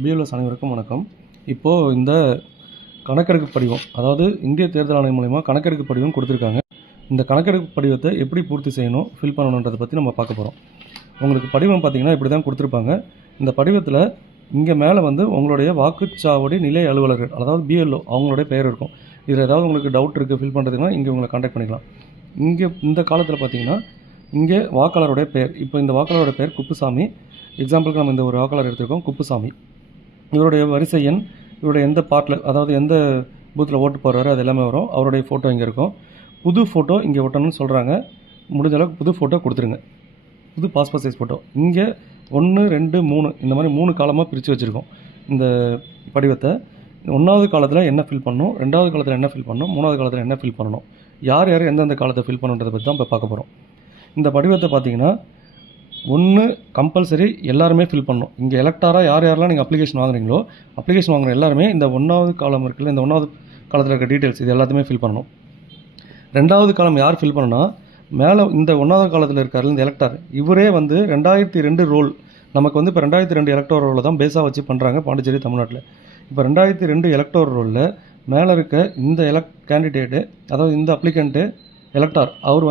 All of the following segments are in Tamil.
பிஎல்ஓஸ் அனைவருக்கும் வணக்கம். இப்போது இந்த கணக்கெடுப்பு படிவம், அதாவது இந்திய தேர்தல் ஆணையம் மூலமா கணக்கெடுப்பு படிவம் கொடுத்துருக்காங்க. இந்த கணக்கெடுப்பு படிவத்தை எப்படி பூர்த்தி செய்யணும், ஃபில் பண்ணணுன்றதை பற்றி நம்ம பார்க்க போகிறோம். உங்களுக்கு படிவம் பார்த்திங்கன்னா இப்படி தான் கொடுத்துருப்பாங்க. இந்த படிவத்தில் இங்கே மேலே உங்களுடைய வாக்குச்சாவடி நிலை அலுவலர்கள், அதாவது பிஎல்ஓ, அவங்களுடைய பெயர் இருக்கும். இதில் ஏதாவது உங்களுக்கு டவுட் இருக்குது ஃபில் பண்ணுறதுன்னா இங்கே உங்களை கான்டாக்ட் பண்ணிக்கலாம். இங்கே இந்த காலத்தில் பார்த்திங்கன்னா இங்கே வாக்காளருடைய பெயர், இப்போ இந்த வாக்காளருடைய பெயர் குப்புசாமி. எக்ஸாம்பிளுக்கு நம்ம இந்த ஒரு வாக்காளர் எடுத்துருக்கோம், குப்புசாமி. இவருடைய வரிசை எண், இவருடைய எந்த பார்ட்டில், அதாவது எந்த பூத்தில் ஓட்டு போடுறாரு அது எல்லாமே வரும். அவருடைய ஃபோட்டோ இங்கே இருக்கும். புது ஃபோட்டோ இங்கே ஒட்டணும்னு சொல்கிறாங்க. முடிஞ்ச அளவுக்கு புது ஃபோட்டோ கொடுத்துருங்க. புது பாஸ்போர்ட் சைஸ் ஃபோட்டோ. இங்கே 1, 2, 3 இந்த மாதிரி 3 காலமாக பிரித்து வச்சுருக்கோம். இந்த படிவத்தை 1வது காலத்தில் என்ன ஃபில் பண்ணணும், 2வது காலத்தில் என்ன ஃபில் பண்ணணும், 3வது காலத்தில் என்ன ஃபில் பண்ணணும், யார் யார் எந்தெந்த காலத்தை ஃபில் பண்ணுன்றதை பற்றி தான் இப்போ பார்க்க போகிறோம். இந்த படிவத்தை பார்த்தீங்கன்னா 1 கம்பல்சரி எல்லாருமே ஃபில் பண்ணணும். இங்கே எலக்டாராக யார் யாரெல்லாம் நீங்கள் அப்ளிகேஷன் வாங்குறீங்களோ, அப்ளிகேஷன் வாங்குற எல்லாருமே இந்த 1வது காலம் இருக்குல்ல, இந்த 1வது காலத்தில் இருக்க டீட்டெயில்ஸ் இது எல்லாத்தையுமே ஃபில் பண்ணணும். 2வது காலம் யார் ஃபில் பண்ணணும்னா, மேலே இந்த 1வது காலத்தில் இருக்காரு இந்த எலக்டார், இவரே 2002 ரோல் நமக்கு இப்போ 2002 எலக்டோர் ரோலில் தான் பேஸாக வச்சு பண்ணுறாங்க பாண்டிச்சேரி தமிழ்நாட்டில். இப்போ 2002 எலக்டோர் ரோலில் மேலே இருக்க இந்த கேண்டிடேட்டு, அதாவது இந்த அப்ளிகண்ட்டு எலக்டார், அவர்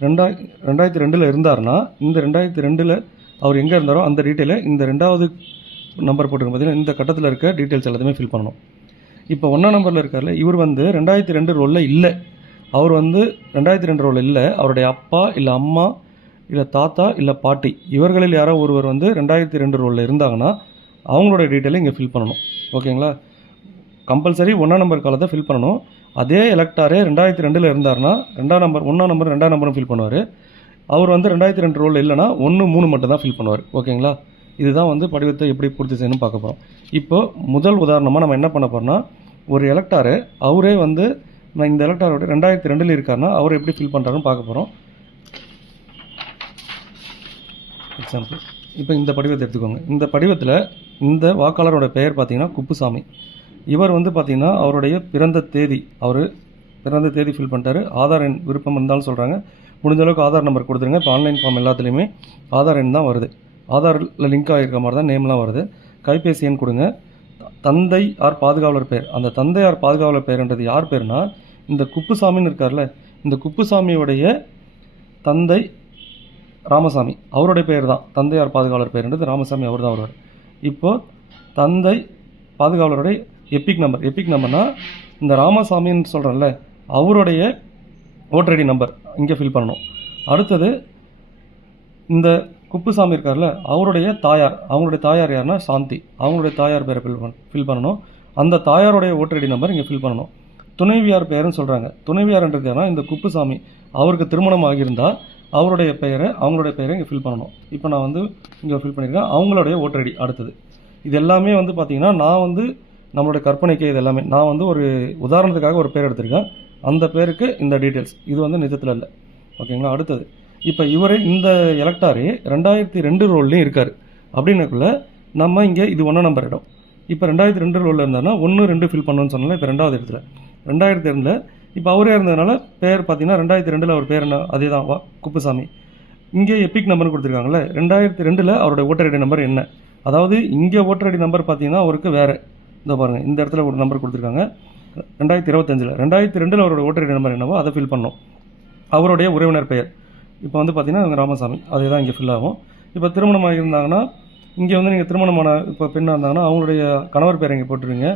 2002 இருந்தார்னா இந்த 2002 அவர் எங்கே இருந்தாரோ அந்த டீட்டெயிலை இந்த 2வது நம்பர் போட்டுருங்க. பார்த்தீங்கன்னா இந்த கட்டத்தில் இருக்க டீட்டெயில்ஸ் எல்லாத்தையுமே ஃபில் பண்ணணும். இப்போ 1ஆம் நம்பரில் இருக்கார்ல, இவர் 2002 ரோலில் இல்லை. அவர் 2002 ரோலில் இல்லை. அவருடைய அப்பா இல்லை அம்மா இல்லை தாத்தா இல்லை பாட்டி, இவர்களில் யாரோ ஒருவர் 2002 ரோலில் இருந்தாங்கன்னா அவங்களோட டீட்டெயிலை இங்கே ஃபில் பண்ணணும். ஓகேங்களா? கம்பல்சரி 1ஆம் நம்பர் காலத்தை ஃபில் பண்ணணும். அதே எலக்டாரே 2002 இருந்தார்னா 1ஆம் நம்பர் 2ஆம் நம்பரும் ஃபில் பண்ணுவார். அவர் 2002 ரோலில் இல்லைனா 1, 3 மட்டும் தான் ஃபில் பண்ணுவார். ஓகேங்களா? இதுதான் படிவத்தை எப்படி பூர்த்தி செய்யணும் பார்க்க போகிறோம். இப்போது முதல் உதாரணமாக நம்ம என்ன பண்ண போகிறோம்னா, ஒரு எலக்டாரு அவரே நான் இந்த எலக்டாரோட 2002 இருக்காருன்னா அவர் எப்படி ஃபில் பண்ணுறாருன்னு பார்க்க போகிறோம். எக்ஸாம்பிள், இப்போ இந்த படிவத்தை எடுத்துக்கோங்க. இந்த படிவத்தில் இந்த வாக்காளரோட பெயர் பார்த்தீங்கன்னா குப்புசாமி. இவர் பார்த்தீங்கன்னா அவருடைய பிறந்த தேதி, அவர் பிறந்த தேதி ஃபில் பண்ணிட்டாரு. ஆதார் எண் விருப்பம் இருந்தாலும் சொல்கிறாங்க. முடிஞ்ச அளவுக்கு ஆதார் நம்பர் கொடுத்துருங்க. இப்போ ஆன்லைன் ஃபார்ம் எல்லாத்துலேயுமே ஆதார் எண் தான் வருது. ஆதாரில் லிங்க் ஆகிருக்க மாதிரி தான் நேம்லாம் வருது. கைபேசி எண் கொடுங்க. தந்தை யார் பாதுகாவலர் பேர், அந்த தந்தையார் பாதுகாவலர் பேருன்றது யார் பேர்னா, இந்த குப்புசாமின்னு இருக்கார்ல, இந்த குப்புசாமியுடைய தந்தை ராமசாமி, அவருடைய பேர் தான் தந்தையார் பாதுகாவலர் பேருன்றது. ராமசாமி அவர் தான் வருவார். இப்போது தந்தை பாதுகாவலருடைய எபிக் நம்பர்னால் இந்த ராமசாமின்னு சொல்கிறேன்ல, அவருடைய ஓட்டர் ஐடி நம்பர் இங்கே ஃபில் பண்ணணும். அடுத்தது இந்த குப்புசாமி இருக்கார்ல, அவங்களுடைய தாயார் யாருன்னா சாந்தி, அவங்களுடைய தாயார் பேரை ஃபில் பண்ணணும். அந்த தாயாருடைய ஓட்டர் ஐடி நம்பர் இங்கே ஃபில் பண்ணணும். துணைவியார் பெயர்னு சொல்கிறாங்க. துணைவியார்ன்றது யாருன்னா இந்த குப்புசாமி, அவருக்கு திருமணம் ஆகியிருந்தால் அவங்களுடைய பெயரை இங்கே ஃபில் பண்ணணும். இப்போ நான் இங்கே ஃபில் பண்ணியிருக்கேன். அவங்களுடைய ஓட்டர் ஐடி. அடுத்தது இது எல்லாமே பார்த்தீங்கன்னா நான் நம்மளுடைய கற்பனைக்கு இது எல்லாமே நான் ஒரு உதாரணத்துக்காக ஒரு பேர் எடுத்திருக்கேன். அந்த பேருக்கு இந்த டீட்டெயில்ஸ் இது நிஜத்தில் இல்லை. ஓகேங்களா? அடுத்தது இப்போ இவரே இந்த எலக்டாரே 2002 ரோல்லையும் இருக்கார். அப்படின்னக்குள்ள நம்ம இங்கே இது 1ஆம் நம்பர் இடம். இப்போ 2002 ரோலில் இருந்தாருன்னா 1, 2 ஃபில் பண்ணணும்னு சொன்னால இப்போ 2வது இடத்துல 2002 இப்போ அவரே இருந்ததுனால பேர் பார்த்தீங்கன்னா 2002 அவர் பேர் என்ன, அதே தான் குப்புசாமி. இங்கே எபிக் நம்பர்னு கொடுத்துருக்காங்களே, 2002 அவருடைய ஓட்டர் ஐடி நம்பர் என்ன, அதாவது இங்கே ஓட்டர் ஐடி நம்பர் பார்த்தீங்கன்னா அவருக்கு வேறு, இந்த பாருங்கள் இந்த இடத்துல ஒரு நம்பர் கொடுத்துருக்காங்க 2025. 2002 அவரோட ஓட்டர் ஐடி நம்பர் என்னவோ அதை ஃபில் பண்ணணும். அவருடைய உறவினர் பெயர் இப்போ பார்த்தீங்கன்னா ராமசாமி, அதே தான் இங்கே ஃபில் ஆகும். இப்போ திருமணமாக இருந்தாங்கன்னா இங்கே நீங்கள் திருமணமான இப்போ பெண்ணாக இருந்தாங்கன்னா அவங்களுடைய கணவர் பேர் இங்கே போட்டுருவீங்க.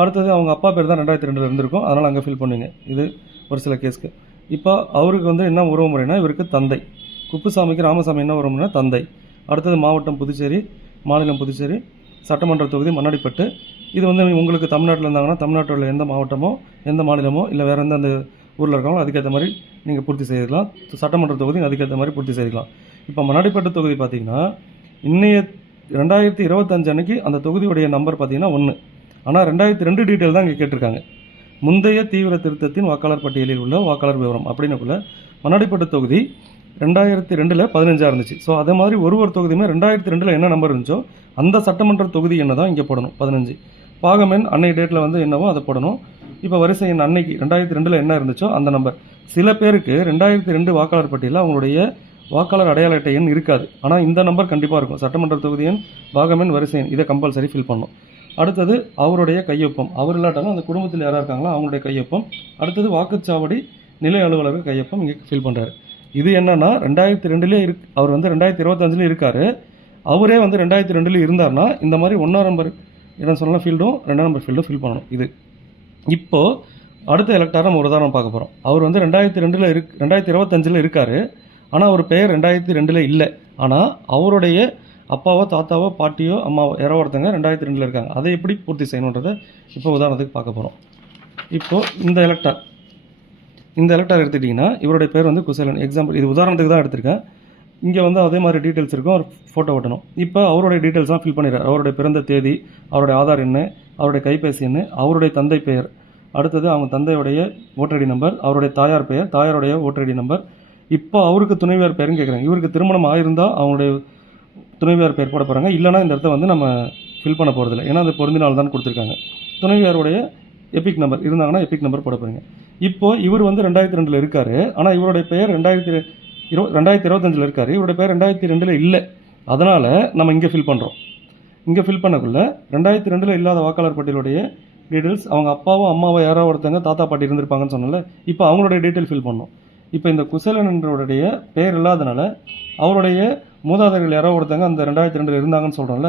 அடுத்தது அவங்க அப்பா பேர் தான் 2002 இருந்திருக்கும், அதனால் அங்கே ஃபில் பண்ணுவீங்க. இது ஒரு சில கேஸ்க்கு. இப்போ அவருக்கு என்ன உறவு முறைனா, இவருக்கு தந்தை. குப்புசாமிக்கு ராமசாமி என்ன உறவு முறைனா தந்தை. அடுத்தது மாவட்டம் புதுச்சேரி, மாநிலம் புதுச்சேரி, சட்டமன்ற தொகுதி மண்ணாடிப்பட்டு. இது உங்களுக்கு தமிழ்நாட்டில் இருந்தாங்கன்னா தமிழ்நாட்டில் எந்த மாவட்டமோ எந்த மாநிலமோ இல்லை வேறு எந்த அந்த ஊரில் இருக்காங்களோ அதுக்கேற்ற மாதிரி நீங்கள் பூர்த்தி செய்துக்கலாம். சட்டமன்ற தொகுதி அதுக்கேற்ற மாதிரி பூர்த்தி செய்துக்கலாம். இப்போ மண்ணாடிப்பட்டு தொகுதி பார்த்திங்கன்னா இன்னைய 2025 அன்றைக்கி அந்த தொகுதியுடைய நம்பர் பார்த்திங்கன்னா 1. ஆனால் 2002 டீட்டெயில் தான் இங்கே கேட்டிருக்காங்க. முந்தைய தீவிர திருத்தத்தின் வாக்காளர் பட்டியலில் உள்ள வாக்காளர் விவரம் அப்படின்னக்குள்ள மண்ணாடிப்பட்டு தொகுதி 2002 15 இருந்துச்சு. ஸோ அதே மாதிரி ஒரு தொகுதியுமே 2002 என்ன நம்பர் இருந்துச்சோ அந்த சட்டமன்ற தொகுதி என்ன தான் இங்கே போடணும் 15. பாகமெண் அன்னை டேட்டில் என்னவோ அதை போடணும். இப்போ வரிசை எண் அன்னைக்கு 2002 என்ன இருந்துச்சோ அந்த நம்பர். சில பேருக்கு 2002 வாக்காளர் பட்டியலில் அவங்களுடைய வாக்காளர் அடையாள அட்டை எண் இருக்காது. ஆனால் இந்த நம்பர் கண்டிப்பாக இருக்கும். சட்டமன்ற தொகுதி எண், பாகம் எண், வரிசை எண், இதை கம்பல்சரி ஃபில் பண்ணணும். அடுத்தது அவருடைய கையொப்பம். அவர் இல்லாட்டாலும் அந்த குடும்பத்தில் யாராக இருக்காங்களோ அவங்களுடைய கையொப்பம். அடுத்தது வாக்குச்சாவடி நிலை அலுவலர்கள் கையொப்பம் இங்கே ஃபில் பண்ணுறாரு. இது என்னன்னா 2002 அவர் வந்து 2025 இருக்காரு. அவரே வந்து 2002 இருந்தார்னா இந்த மாதிரி 1ஆம் நம்பர் இடம் சொல்லலாம் ஃபீல்டும் 2ஆம் நம்பர் ஃபீல்டும் ஃபில் பண்ணணும். இது இப்போது அடுத்த எலக்டாரை நம்ம ஒரு உதாரணம் பார்க்க போகிறோம். அவர் வந்து 2025 இருக்கார். ஆனால் அவர் பெயர் 2002 இல்லை. ஆனால் அவருடைய அப்பாவோ தாத்தாவோ பாட்டியோ அம்மாவோ யாரோ ஒருத்தங்க 2002 இருக்காங்க. அதை எப்படி பூர்த்தி செய்யணுன்றதை இப்போ உதாரணத்துக்கு பார்க்க போகிறோம். இப்போது இந்த எலக்டார் எடுத்துக்கிட்டிங்கன்னா இவருடைய பேர் வந்து குசேலன். எக்ஸாம்பிள் இது உதாரணத்துக்கு தான் எடுத்திருக்கேன். இங்கே வந்து அதே மாதிரி டீட்டெயில்ஸ் இருக்கும். அவர் ஃபோட்டோ ஓட்டணும். இப்போ அவருடைய டீட்டெயில்ஸ்லாம் ஃபில் பண்ணிடுறாரு. அவருடைய பிறந்த தேதி, அவருடைய ஆதார் எண், அவருடைய கைபேசி எண், அவருடைய தந்தை பெயர், அடுத்தது அவங்க தந்தையுடைய ஓட்டர் ஐடி நம்பர், அவருடைய தாயார் பெயர், தாயாருடைய ஓட்டர் ஐடி நம்பர். இப்போ அவருக்கு துணைவியார் பெயர்னு கேட்குறாங்க. இவருக்கு திருமணம் ஆயிருந்தால் அவங்களுடைய துணைவியார் பெயர் போட போகிறாங்க. இல்லைனா இந்த இடத்த வந்து நம்ம ஃபில் பண்ண போகிறதில்ல. ஏன்னா அது பொருந்தினால் தான் கொடுத்துருக்காங்க. துணைவியாருடைய எபிக் நம்பர் இருந்தாங்கன்னா எபிக் நம்பர் போட போகிறீங்க. இப்போது இவர் வந்து 2002 இருக்கார். ஆனால் இவருடைய பெயர் 2025 இருக்கார். இவருடைய பெயர் 2002 இல்லை. அதனால் நம்ம இங்கே ஃபில் பண்ணுறோம். இங்கே ஃபில் பண்ணக்குள்ள 2002 இல்லாத வாக்காளர் பட்டியலுடைய டீட்டெயில்ஸ், அவங்க அப்பாவோ அம்மாவோ யாரோ ஒருத்தங்க தாத்தா பாட்டி இருந்திருப்பாங்கன்னு சொன்னால இப்போ அவங்களுடைய டீட்டெயில் ஃபில் பண்ணணும். இப்போ இந்த குசேலன் என்றவருடைய பெயர் இல்லாதனால அவருடைய மூதாதையர்கள் யாரோ ஒருத்தங்க அந்த 2002 இருந்தாங்கன்னு சொல்கிறோம்ல.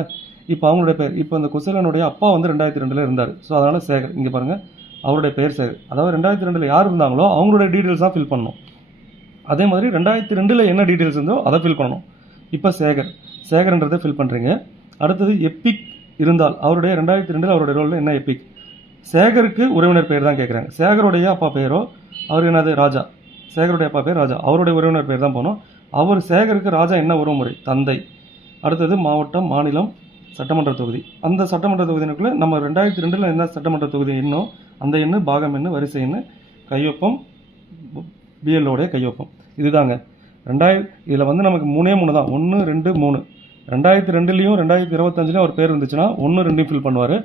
இப்போ அவங்களுடைய பேர், இப்போ இந்த குசேலனுடைய அப்பா வந்து 2002 இருந்தார். ஸோ அதனால் சேகர், இங்கே பாருங்கள் அவருடைய பெயர் சேகர். அதாவது 2002 யார் இருந்தாங்களோ அவங்களுடைய டீட்டெயில்ஸ் தான் ஃபில் பண்ணணும். அதே மாதிரி 2002 என்ன டீட்டெயில்ஸ் இருந்தோ அதை ஃபில் பண்ணணும். இப்போ சேகர்ன்றதை ஃபில் பண்ணுறீங்க. அடுத்தது எப்பிக் இருந்தால் அவருடைய 2002 அவருடைய ரோலில் என்ன எப்பிக். சேகருக்கு உறவினர் பெயர் தான் கேட்குறாங்க. சேகருடைய அப்பா பெயரோ அவர் என்னது ராஜா. சேகருடைய அப்பா பேர் ராஜா. அவருடைய உறவினர் பேர் தான் போகணும். அவர் சேகருக்கு ராஜா என்ன உறவுமுறை, தந்தை. அடுத்தது மாவட்டம், மாநிலம், சட்டமன்ற தொகுதி. அந்த சட்டமன்ற தொகுதியினுக்குள்ளே நம்ம 2002 என்ன சட்டமன்ற தொகுதி எண்ணோ அந்த எண்ணு, பாகம் எண்ணு, வரிசை எண்ணு, கையொப்பம், பிஎல்ஓடைய கையொப்பம். இதுதாங்க இதில் வந்து நமக்கு 3 தான். 1 2 3. 2002 2025 ஒரு பேர் இருந்துச்சுன்னா 1 2 ஃபில் பண்ணுவார்.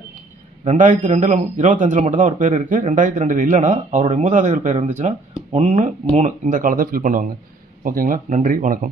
2025 மட்டும்தான் ஒரு பேர் இருக்குது. 2002 இல்லைனா அவருடைய மூதாதையர்கள் பேர் இருந்துச்சுன்னா 1 3 இந்த காலத்தை ஃபில் பண்ணுவாங்க. ஓகேங்களா? நன்றி, வணக்கம்.